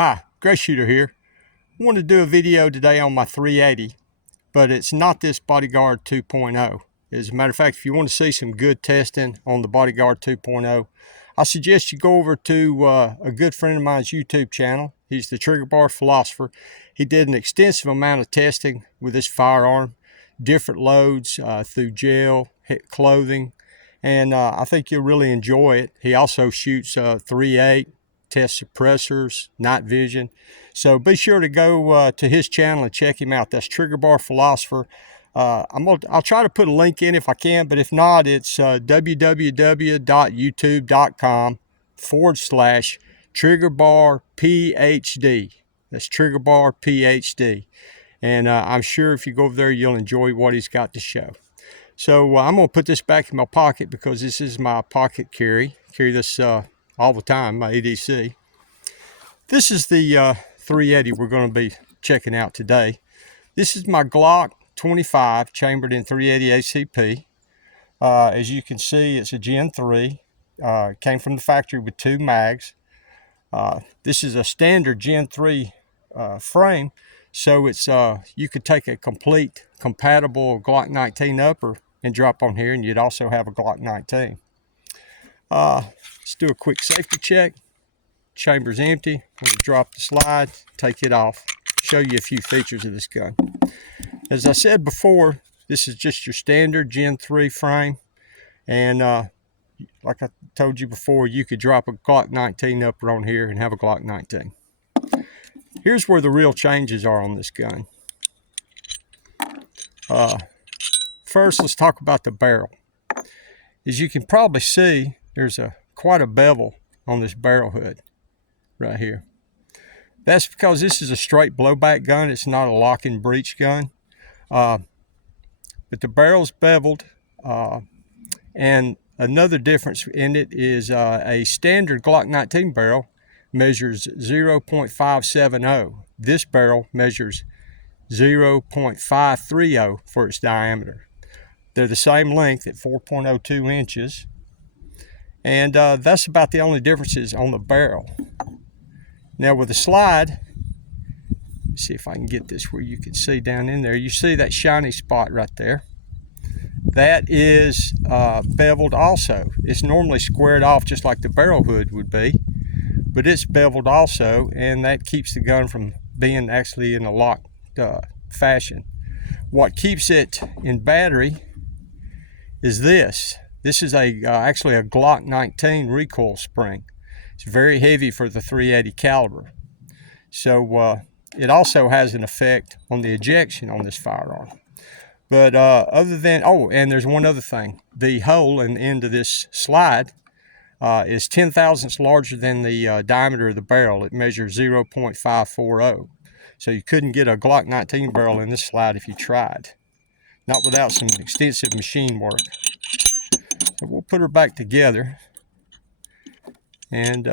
Hi, Gray Shooter here. I want to do a video today on my 380, but it's not this Bodyguard 2.0. As a matter of fact, if you want to see some good testing on the Bodyguard 2.0, I suggest you go over to a good friend of mine's YouTube channel. He's the Bar Philosopher. He did an extensive amount of testing with this firearm, different loads through gel, clothing, and I think you'll really enjoy it. He also shoots 3.8, test suppressors, night vision. So be sure to go to his channel and check him out. That's Bar Philosopher. I'll try to put a link in if I can, but if not, it's www.youtube.com/TriggerBarPhD. That's TriggerBarPhD. And I'm sure if you go over there, you'll enjoy what he's got to show. So I'm going to put this back in my pocket because this is my pocket carry. Carry this all the time, my EDC. This is the 380 we're going to be checking out today. This is my Glock 25 chambered in 380 ACP. As you can see, it's a Gen 3. Came from the factory with 2 mags. This is a standard Gen 3 frame, so it's you could take a complete compatible Glock 19 upper and drop on here, and you'd also have a Glock 19. Let's do a quick safety check. Chamber's empty. I'm going to drop the slide, take it off, show you a few features of this gun. As I said before, this is just your standard Gen 3 frame, and like I told you before, you could drop a Glock 19 upper on here and have a Glock 19. Here's where the real changes are on this gun. First, let's talk about the barrel. As you can probably see, there's quite a bevel on this barrel hood right here. That's because this is a straight blowback gun. It's not a lock and breech gun. But the barrel's beveled, and another difference in it is a standard Glock 19 barrel measures 0.570. This barrel measures 0.530 for its diameter. They're the same length at 4.02 inches, and that's about the only differences on the barrel. Now with the slide, let's see if I can get this where you can see down in there. You see that shiny spot right there? That is beveled also. It's normally squared off just like the barrel hood would be, but it's beveled also, and that keeps the gun from being actually in a locked fashion. What keeps it in battery is this. This is actually a Glock 19 recoil spring. It's very heavy for the 380 caliber. So it also has an effect on the ejection on this firearm. But other than, oh, and there's one other thing. The hole in the end of this slide is 10 thousandths larger than the diameter of the barrel. It measures 0.540. So you couldn't get a Glock 19 barrel in this slide if you tried. Not without some extensive machine work. So we'll put her back together and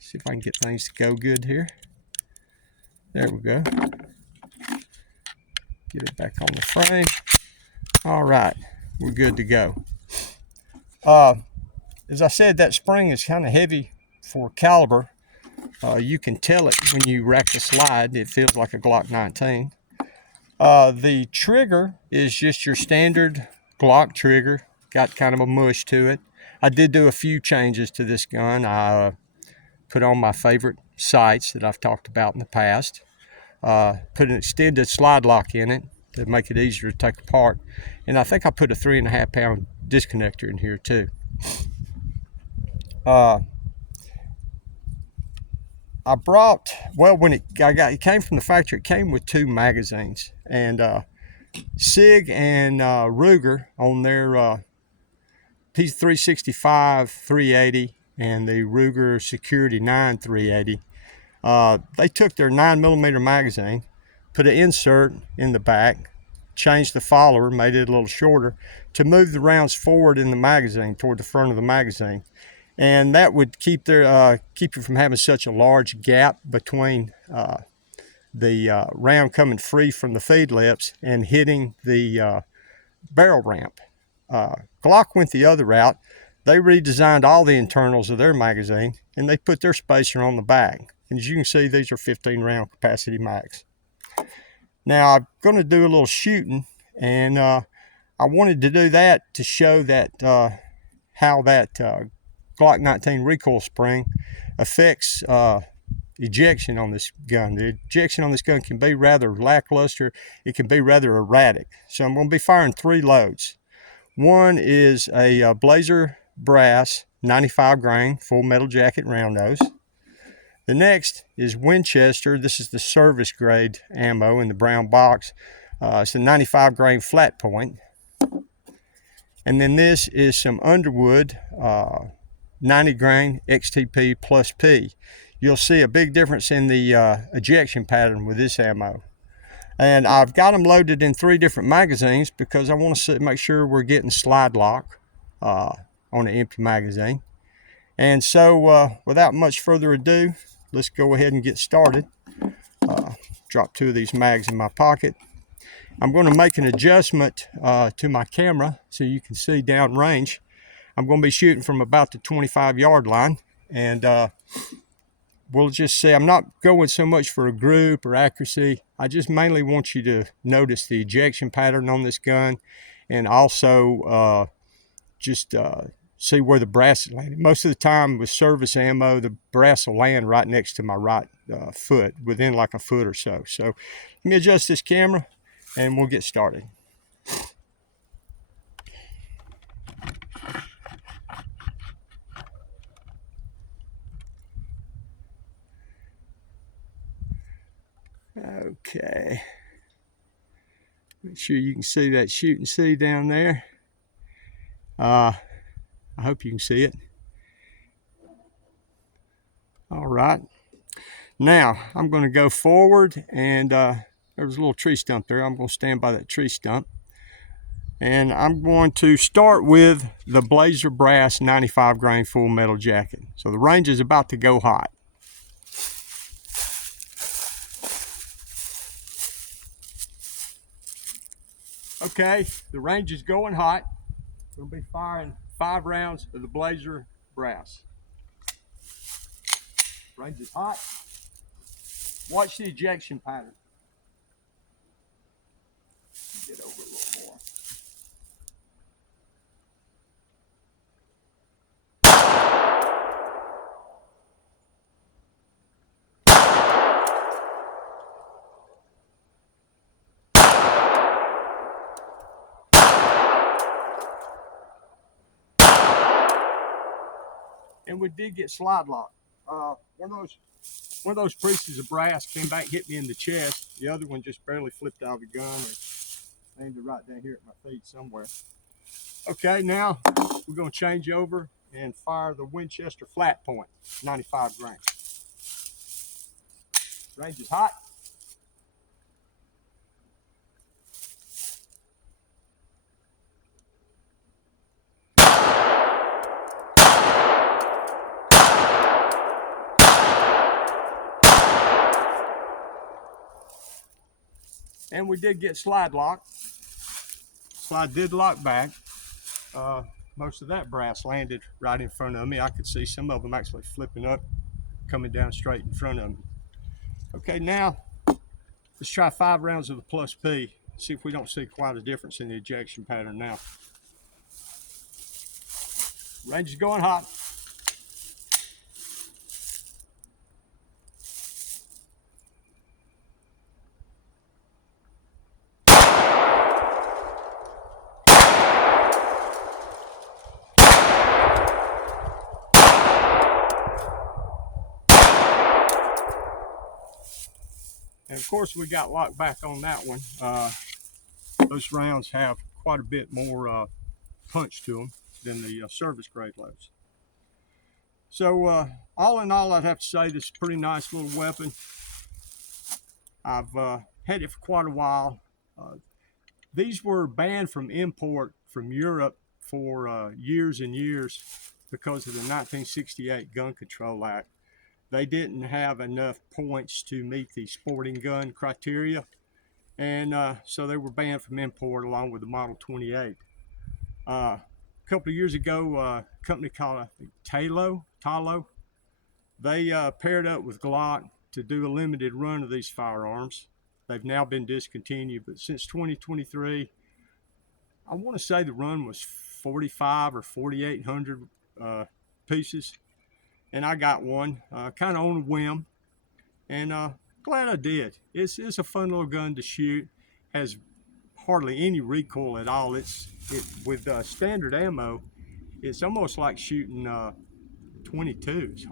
see if I can get things to go good here. There we go. Get it back on the frame. All right, we're good to go. As I said, that spring is kind of heavy for caliber. You can tell it when you rack the slide. It feels like a Glock 19. The trigger is just your standard Glock trigger. Got kind of a mush to it. I did do a few changes to this gun. I put on my favorite sights that I've talked about in the past. Put an extended slide lock in it to make it easier to take apart. And I think I put a 3.5 pound disconnector in here too. I brought, well, when it came from the factory, it came with 2 magazines. And SIG and Ruger on their P365 380 and the Ruger Security 9 380, they took their 9mm magazine, put an insert in the back, changed the follower, made it a little shorter to move the rounds forward in the magazine toward the front of the magazine. And that would keep you from having such a large gap between the round coming free from the feed lips and hitting the barrel ramp. Glock went the other route. They redesigned all the internals of their magazine, and they put their spacer on the back. And as you can see, these are 15 round capacity mags. Now I'm going to do a little shooting, and I wanted to do that to show that how that Glock 19 recoil spring affects ejection on this gun. The ejection on this gun can be rather lackluster. It can be rather erratic. So I'm going to be firing 3 loads. One is a Blazer brass 95 grain full metal jacket round nose. The next is Winchester. This is the service grade ammo in the brown box. It's a 95 grain flat point. And then this is some Underwood 90 grain XTP plus P. You'll see a big difference in the ejection pattern with this ammo. And I've got them loaded in 3 different magazines because I want to make sure we're getting slide lock on an empty magazine. And so without much further ado, let's go ahead and get started. Drop 2 of these mags in my pocket. I'm going to make an adjustment to my camera so you can see downrange. I'm going to be shooting from about the 25-yard line, and we'll just say I'm not going so much for a group or accuracy. I just mainly want you to notice the ejection pattern on this gun, and also just see where the brass is landing. Most of the time with service ammo, the brass will land right next to my right foot, within like a foot or so. So let me adjust this camera and we'll get started. Okay. Make sure you can see that shooting C down there. I hope you can see it. All right. Now I'm going to go forward, and there was a little tree stump there. I'm going to stand by that tree stump. And I'm going to start with the Blazer brass 95 grain full metal jacket. So the range is about to go hot. Okay, the range is going hot. We'll be firing 5 rounds of the Blazer brass. Range is hot. Watch the ejection pattern. Get over a little more. And we did get slide locked. One of those pieces of brass came back, hit me in the chest. The other one just barely flipped out of the gun or landed right down here at my feet somewhere. Okay, now we're going to change over and fire the Winchester flat point, 95 grain. Range is hot. And we did get slide locked. Slide did lock back. Most of that brass landed right in front of me. I could see some of them actually flipping up, coming down straight in front of me. Okay, now let's try 5 rounds of the plus P. See if we don't see quite a difference in the ejection pattern now. Range is going hot. And of course we got locked back on that one. Those rounds have quite a bit more punch to them than the service grade loads. So all in all, I'd have to say this is a pretty nice little weapon. I've had it for quite a while. These were banned from import from Europe for years and years because of the 1968 Gun Control Act. They didn't have enough points to meet the sporting gun criteria, and so they were banned from import along with the Model 28. A couple of years ago, a company called, I think, Talo, They paired up with Glock to do a limited run of these firearms. They've now been discontinued, but since 2023, I want to say the run was 45 or 4,800 pieces, and I got one kind of on a whim, and glad I did. It's a fun little gun to shoot. Has hardly any recoil at all. With standard ammo, it's almost like shooting 22s.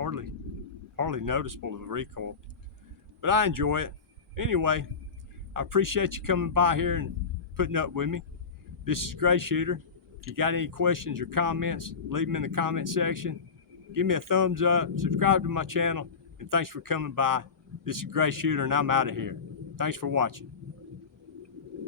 Hardly noticeable of the recoil, but I enjoy it. Anyway, I appreciate you coming by here and putting up with me. This is Gray Shooter. If you got any questions or comments, leave them in the comment section. Give me a thumbs up, subscribe to my channel, and thanks for coming by. This is Gray Shooter, and I'm out of here. Thanks for watching.